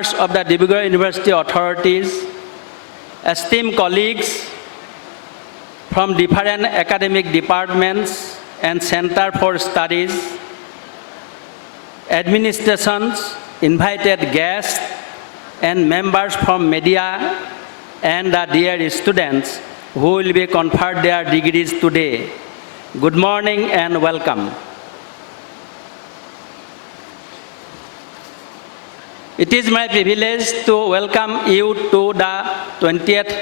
Members of the Dibrugarh University authorities, esteemed colleagues from different academic departments and Center for Studies, administrations, invited guests, and members from media, and the dear students who will be conferred their degrees today. Good morning and welcome. It is my privilege to welcome you to the 20th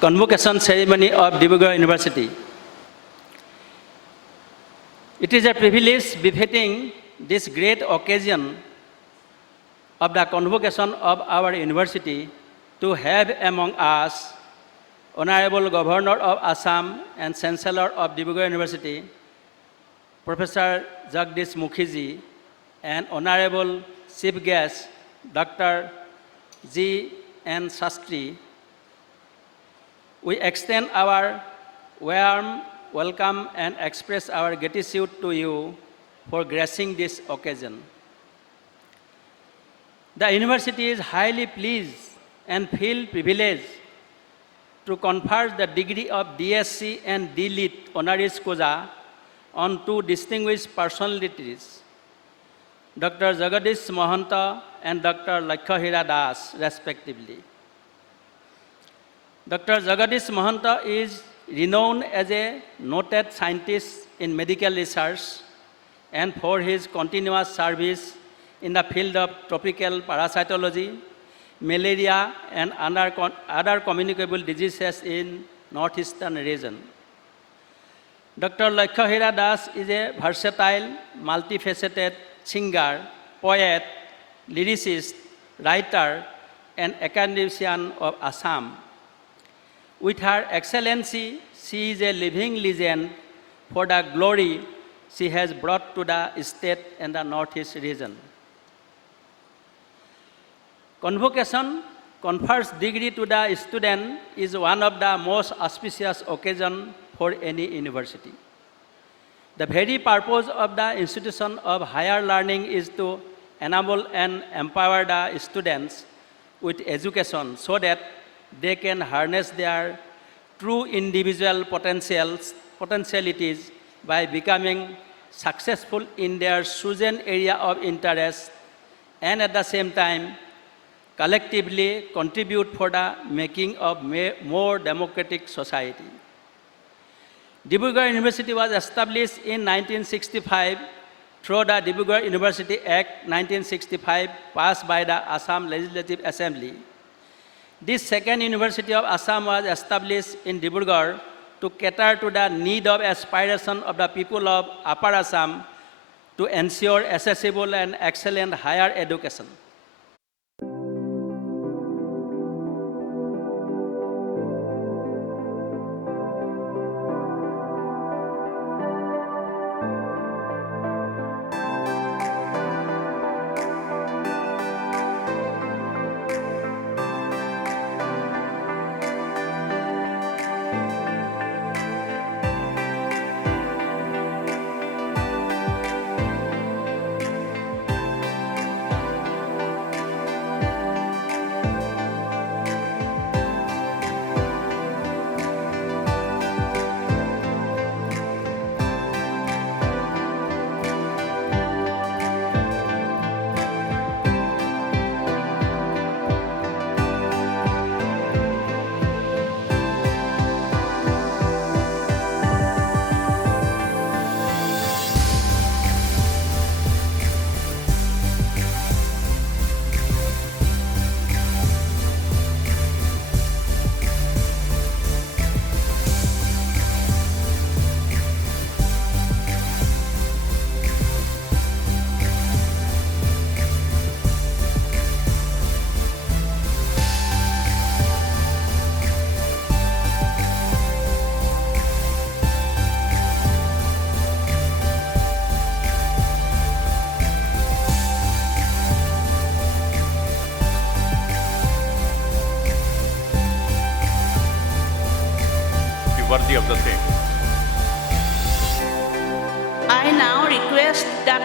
convocation ceremony of Dibrugarh University. It is a privilege befitting this great occasion of the convocation of our university to have among us Honorable Governor of Assam and Chancellor of Dibrugarh University, Professor Jagdish Mukhiji, and Honorable Chief Guest, Dr. G. N. Sastry. We extend our warm welcome and express our gratitude to you for gracing this occasion. The university is highly pleased and feel privileged to confer the degree of DSc and D.Litt honoris causa on two distinguished personalities, Dr. Jagadish Mahanta and Dr. Lakshahira Das, respectively. Dr. Jagadish Mahanta is renowned as a noted scientist in medical research and for his continuous service in the field of tropical parasitology, malaria, and other communicable diseases in northeastern region. Dr. Lakshahira Das is a versatile, multifaceted singer, poet, lyricist, writer, and academician of Assam. With her excellency, she is a living legend for the glory she has brought to the state and the Northeast region. Convocation confers degree to the student is one of the most auspicious occasions for any university. The very purpose of the institution of higher learning is to enable and empower the students with education so that they can harness their true individual potentialities by becoming successful in their chosen area of interest and at the same time collectively contribute for the making of more democratic society. Dibrugarh University was established in 1965 through the Dibrugarh University Act 1965 passed by the Assam Legislative Assembly. This second University of Assam was established in Dibrugarh to cater to the need of aspiration of the people of Upper Assam to ensure accessible and excellent higher education. worthy of the same. I now request that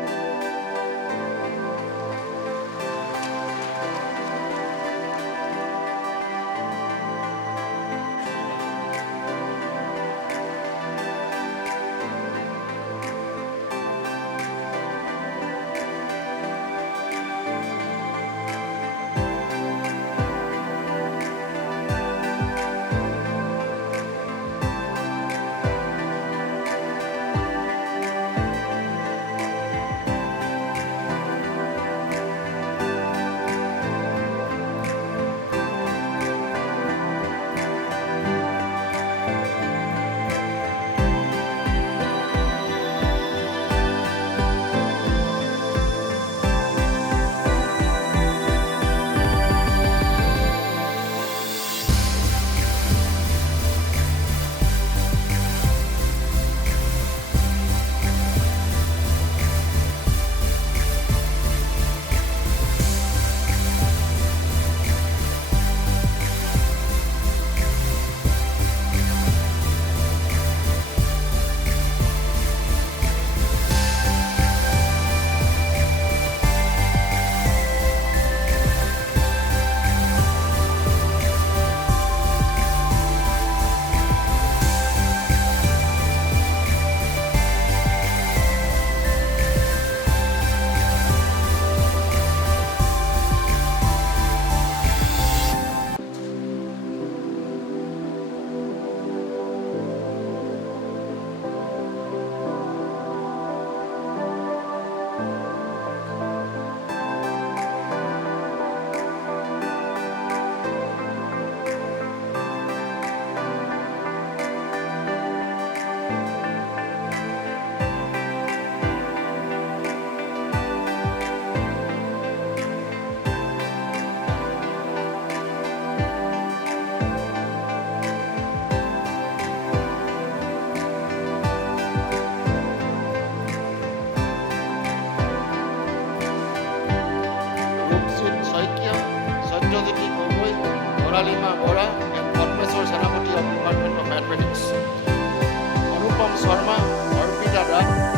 and Professor Senapati of Department of Mathematics. Anupam Sharma, Arpita Rao.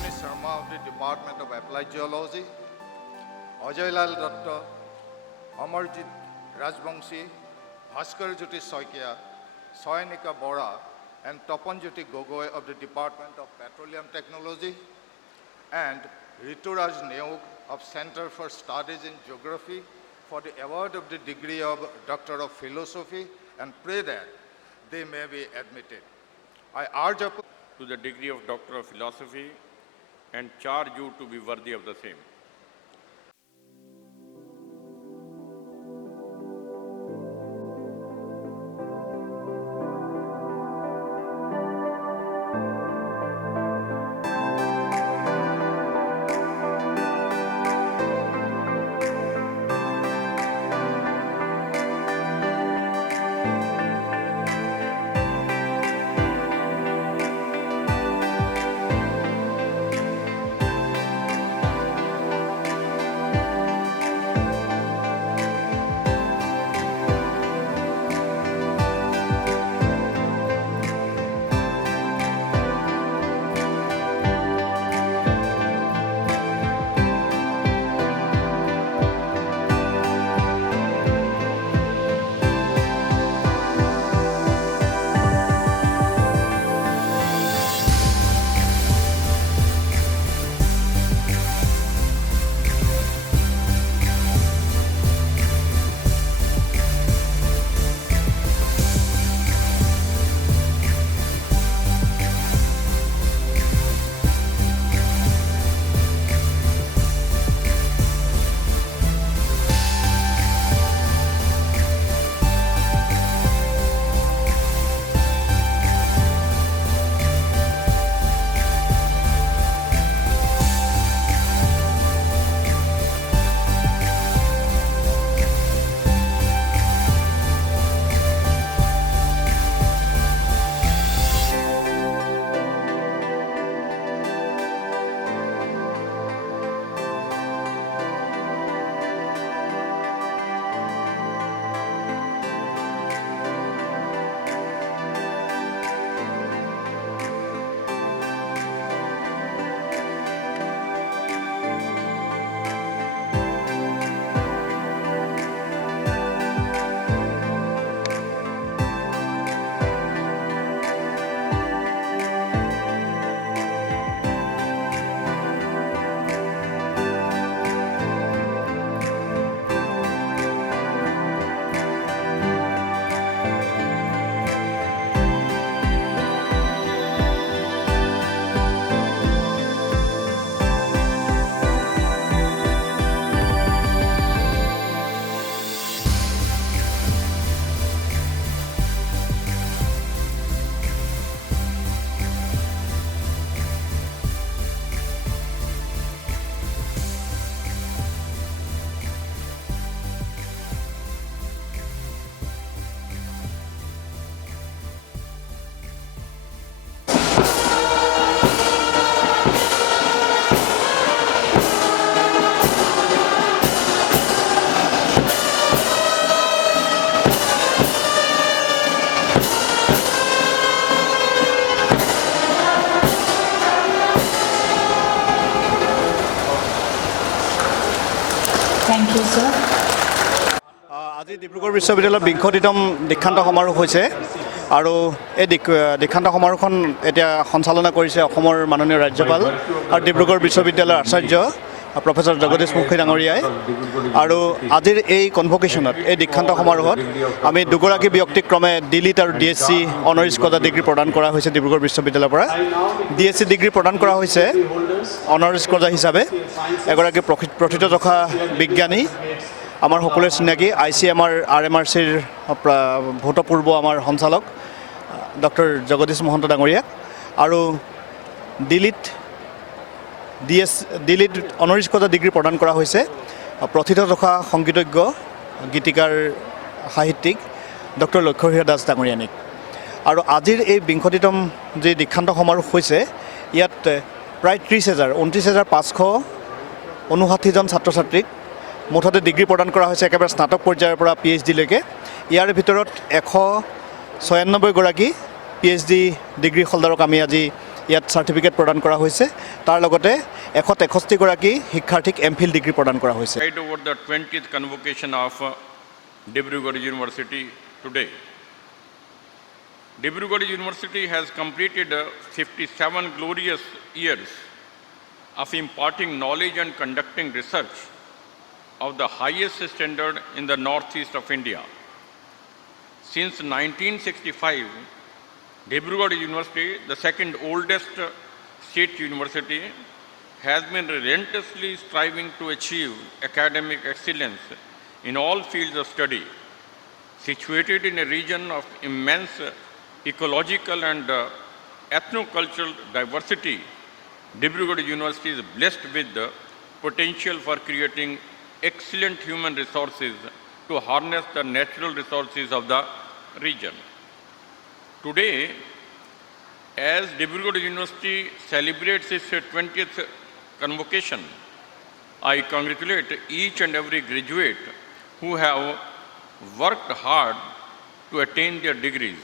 Anthony Sharma of the Department of Applied Geology, Ajay Lal Datta, Amarjit Rajbangshi, Bhaskar Jyoti Soikia, Soyanika Bora, and Tapan Jyoti Gogoi of the Department of Petroleum Technology, and Rituraj Neog of Center for Studies in Geography for the award of the degree of Doctor of Philosophy, and pray that they may be admitted. I urge upon to the degree of Doctor of Philosophy and charge you to be worthy of the same. Thank you, sir. আজি ডিব্ৰুগড় বিশ্ববিদ্যালয়ৰ ২০তম দীক্ষান্ত সমাৰোহ হৈছে আৰু এই দীক্ষান্ত সমাৰোহখন এতিয়া সঞ্চালনা কৰিছে অসমৰ মাননীয় ৰাজ্যপাল আৰু ডিব্ৰুগড় বিশ্ববিদ্যালয়ৰ আচাৰ্য প্ৰফেসৰ জগদীশ মুখী ডাঙৰীয়াই। আৰু আজিৰ এই কনভোকেশ্যনত এই দীক্ষান্ত সমাৰোহত আমি দুগৰাকী ব্যক্তিক ক্ৰমে ডিলিট আৰু ডিএছচি অনাৰিছ কজা ডিগ্ৰী প্ৰদান কৰা হৈছে ডিব্ৰুগড় বিশ্ববিদ্যালয়ৰ পৰা। ডিএছচি ডিগ্ৰী প্ৰদান কৰা হৈছে অনাৰিছ কজা হিচাপে এগৰাকী প্ৰথিতযশা বিজ্ঞানী, আমাৰ সকলোৰে চিনাকি ICMR RMRCৰ ভূতপূৰ্ব আমাৰ সঞ্চালক ডক্টৰ জগদীশ মহন্ত ডাঙৰীয়া। আৰু ডিলিট অনাৰিছ কজা ডিগ্ৰী প্ৰদান কৰা হৈছে প্ৰথিতযশা সংগীতজ্ঞ গীতিকাৰ সাহিত্যিক ডক্টৰ লক্ষ্যহীৰা দাস ডাঙৰীয়ানীক। আৰু আজিৰ এই ২০তম যি দীক্ষান্ত সমাৰোহ হৈছে ইয়াত প্ৰায় ২৯,৫৫৯জন ছাত্ৰ ছাত্ৰীক মুঠতে ডিগ্ৰী প্ৰদান কৰা হৈছে একেবাৰে স্নাতক পৰ্যায়ৰ পৰা PhD লৈকে। ইয়াৰ ভিতৰত ১৯৬গৰাকী PhD ডিগ্ৰী হোল্ডাৰক আমি আজি ইয়াত চাৰ্টিফিকেট প্ৰদান কৰা হৈছে তাৰ লগতে 163 গৰাকী শিক্ষাৰ্থীক এমফিল ডিগ্ৰী প্ৰদান কৰা হৈছে Right over the 20th convocation of Dibrugarh University today. Dibrugarh University has completed 57 glorious years of imparting knowledge and conducting research of the highest standard in the northeast of India. Since 1965, Dibrugarh University, the second oldest state university, has been relentlessly striving to achieve academic excellence in all fields of study. Situated in a region of immense ecological and ethno-cultural diversity, Dibrugarh University is blessed with the potential for creating excellent human resources to harness the natural resources of the region. Today, as Dibrugarh University celebrates its 20th convocation, I congratulate each and every graduate who have worked hard to attain their degrees.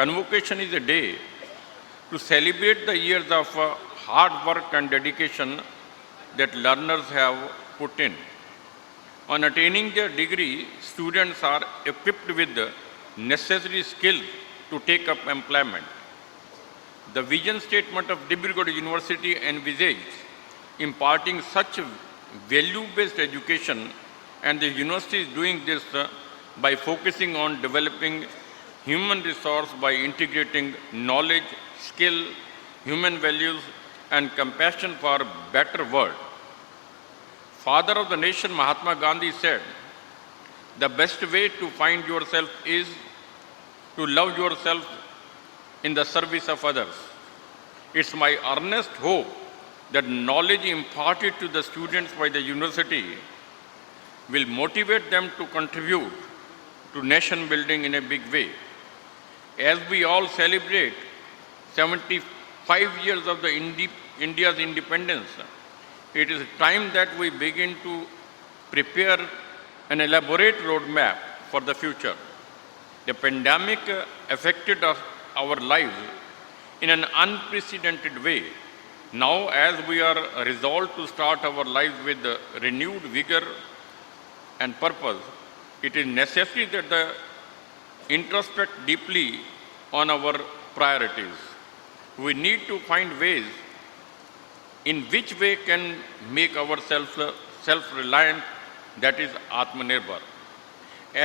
Convocation is a day to celebrate the years of hard work and dedication that learners have put in. On attaining their degree, students are equipped with the necessary skills to take up employment. The vision statement of Dibrugarh University envisaged imparting such value-based education, and the university is doing this by focusing on developing human resource by integrating knowledge, skill, human values, and compassion for a better world. Father of the nation Mahatma Gandhi said, "The best way to find yourself is to love yourself in the service of others." It's my earnest hope that knowledge imparted to the students by the university will motivate them to contribute to nation building in a big way. As we all celebrate 75 years of the India's independence, it is time that we begin to prepare an elaborate roadmap for the future. The pandemic affected our lives in an unprecedented way. Now, as we are resolved to start our lives with renewed vigor and purpose, it is necessary that the introspect deeply on our priorities. We need to find ways in which we can make ourselves self-reliant, that is Atmanirbhar.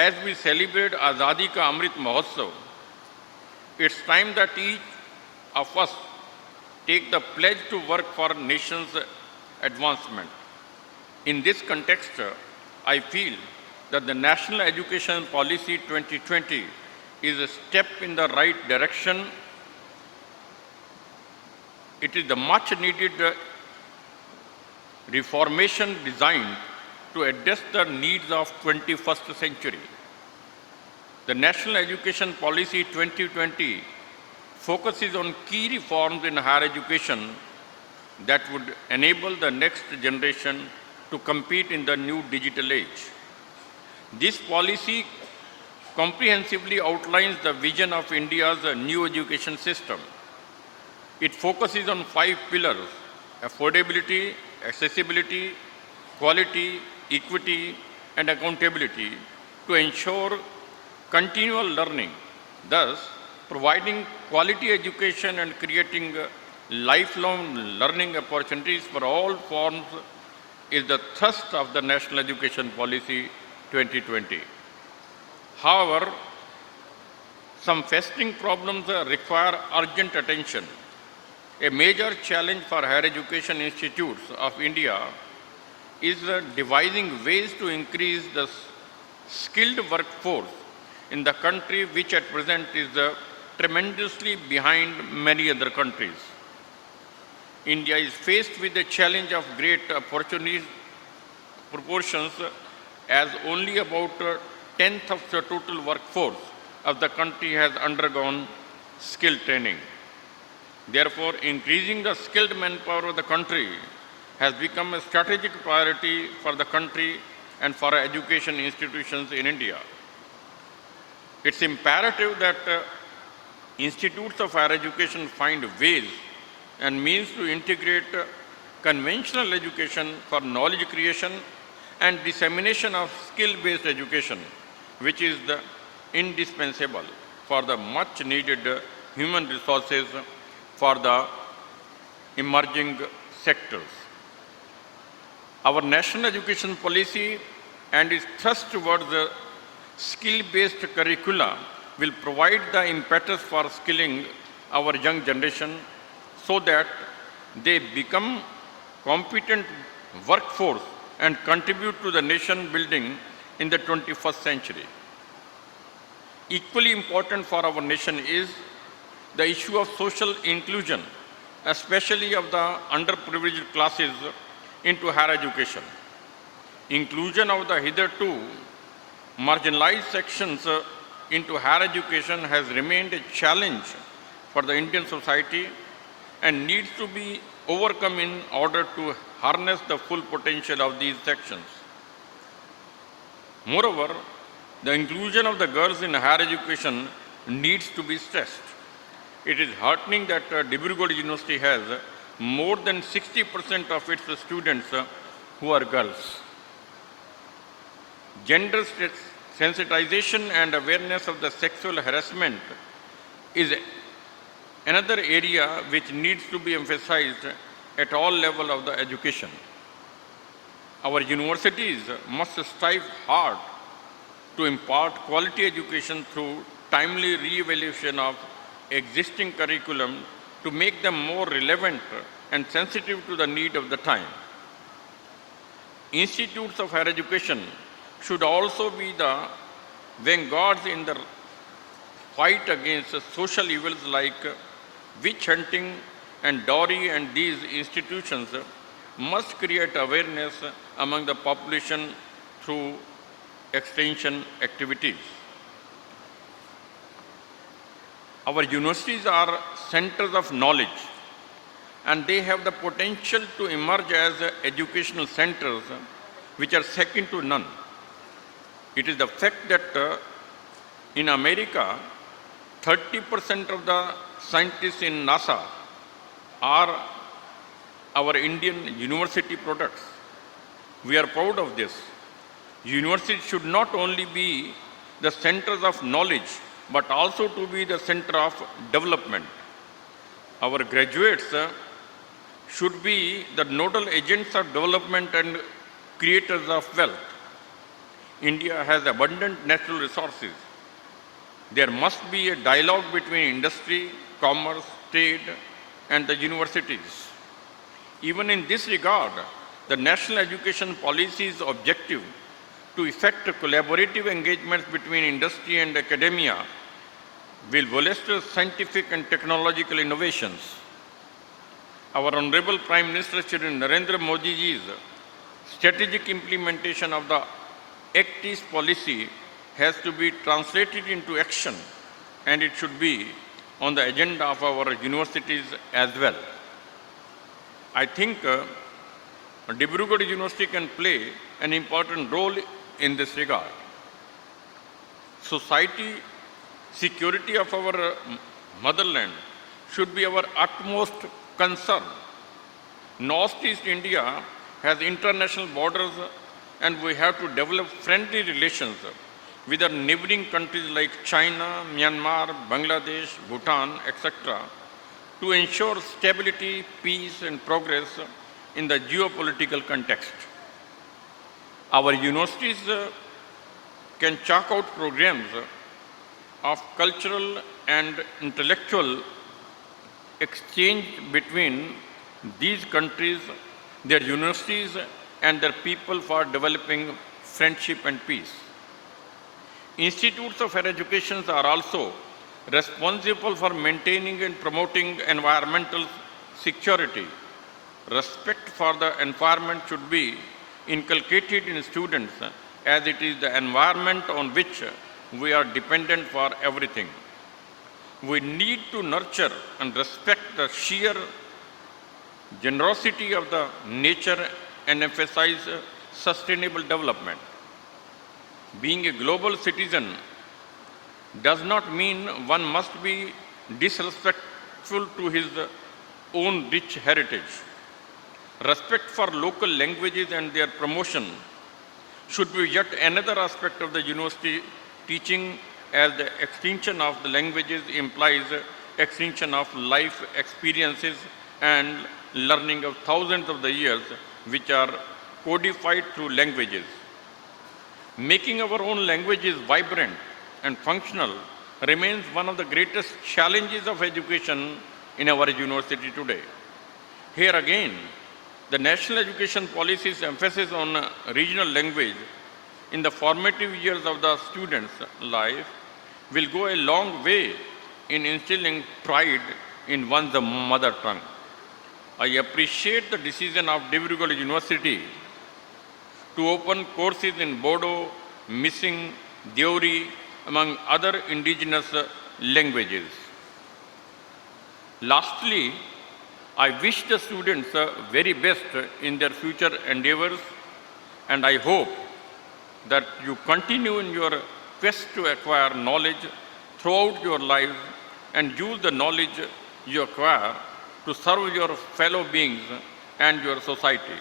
As we celebrate Azadi Ka Amrit Mahotsav, it's time that each of us take the pledge to work for nation's advancement. In this context, I feel that the National Education Policy 2020 is a step in the right direction. It is the much needed reformation designed to address the needs of 21st century. The National Education Policy 2020 focuses on key reforms in higher education that would enable the next generation to compete in the new digital age. This policy comprehensively outlines the vision of India's new education system. It focuses on 5 pillars: affordability, accessibility, quality, equity, and accountability to ensure continual learning, thus providing quality education and creating lifelong learning opportunities for all forms is the thrust of the National Education Policy 2020. However, some festering problems require urgent attention. A major challenge for higher education institutes of India is devising ways to increase the skilled workforce in the country, which at present is tremendously behind many other countries. India is faced with the challenge of great proportions, as only about a tenth of the total workforce of the country has undergone skill training. Therefore, increasing the skilled manpower of the country has become a strategic priority for the country and for education institutions in India. It's imperative that institutes of higher education find ways and means to integrate conventional education for knowledge creation and dissemination of skill-based education, which is indispensable for the much needed human resources for the emerging sectors. Our national education policy and its thrust towards the skill-based curricula will provide the impetus for skilling our young generation so that they become competent workforce and contribute to the nation building in the 21st century. Equally important for our nation is the issue of social inclusion, especially of the underprivileged classes into higher education. Inclusion of the hitherto marginalized sections into higher education has remained a challenge for the Indian society and needs to be overcome in order to harness the full potential of these sections. Moreover, the inclusion of the girls in higher education needs to be stressed. It is heartening that Dibrugarh University has more than 60% of its students who are girls. Gender sensitization and awareness of the sexual harassment is another area which needs to be emphasized at all levels of the education. Our universities must strive hard to impart quality education through timely re-evaluation of existing curriculum to make them more relevant and sensitive to the need of the time. Institutes of higher education should also be the vanguards in the fight against social evils like witch hunting and dowry, and these institutions must create awareness among the population through extension activities. Our universities are centers of knowledge, and they have the potential to emerge as educational centers which are second to none. It is the fact that in America, 30% of the scientists in NASA are our Indian university products. We are proud of this. Universities should not only be the centers of knowledge, but also to be the center of development. Our graduates should be the nodal agents of development and creators of wealth. India has abundant natural resources. There must be a dialogue between industry, commerce, trade, and the universities. Even in this regard, the national education policy's objective to effect collaborative engagements between industry and academia will bolster scientific and technological innovations. Our Honorable Prime Minister Shri Narendra Modi ji's strategic implementation of the Act East policy has to be translated into action, and it should be on the agenda of our universities as well. I think Dibrugarh University can play an important role in this regard. Society, security of our motherland should be our utmost concern. Northeast India has international borders, and we have to develop friendly relations with our neighboring countries like China, Myanmar, Bangladesh, Bhutan, etc., to ensure stability, peace, and progress in the geopolitical context. Our universities can chalk out programs of cultural and intellectual exchange between these countries, their universities, and their people for developing friendship and peace. Institutes of higher education are also responsible for maintaining and promoting environmental security. Respect for the environment should be inculcated in students, as it is the environment on which we are dependent for everything. We need to nurture and respect the sheer generosity of the nature and emphasize sustainable development. Being a global citizen does not mean one must be disrespectful to his own rich heritage. Respect for local languages and their promotion should be yet another aspect of the university teaching, as the extinction of the languages implies extinction of life experiences and learning of thousands of the years which are codified through languages. Making our own languages vibrant and functional remains one of the greatest challenges of education in our university today. Here again, the national education policy's emphasis on regional language in the formative years of the student's life will go a long way in instilling pride in one's mother tongue. I appreciate the decision of Dibrugarh University to open courses in Bodo, Missing, Deori, among other indigenous languages. Lastly, I wish the students very best in their future endeavors, and I hope that you continue in your quest to acquire knowledge throughout your lives and use the knowledge you acquire to serve your fellow beings and your society.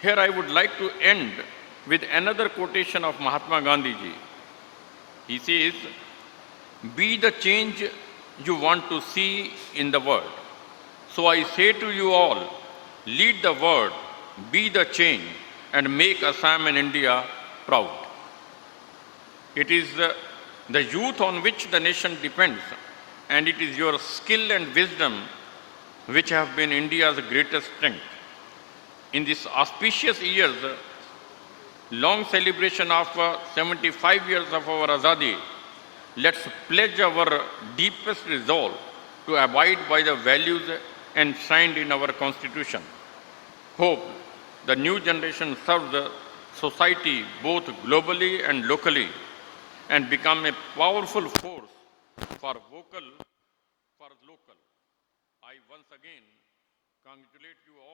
Here I would like to end with another quotation of Mahatma Gandhi ji. He says, "Be the change you want to see in the world. So I say to you all, lead the world, be the change, and make Assam and India proud." It is the youth on which the nation depends, and it is your skill and wisdom which have been India's greatest strength. In this auspicious years, long celebration of 75 years of our Azadi, let's pledge our deepest resolve to abide by the values enshrined in our Constitution. Hope the new generation serves the society both globally and locally and become a powerful force for vocal, for local. I once again congratulate you all.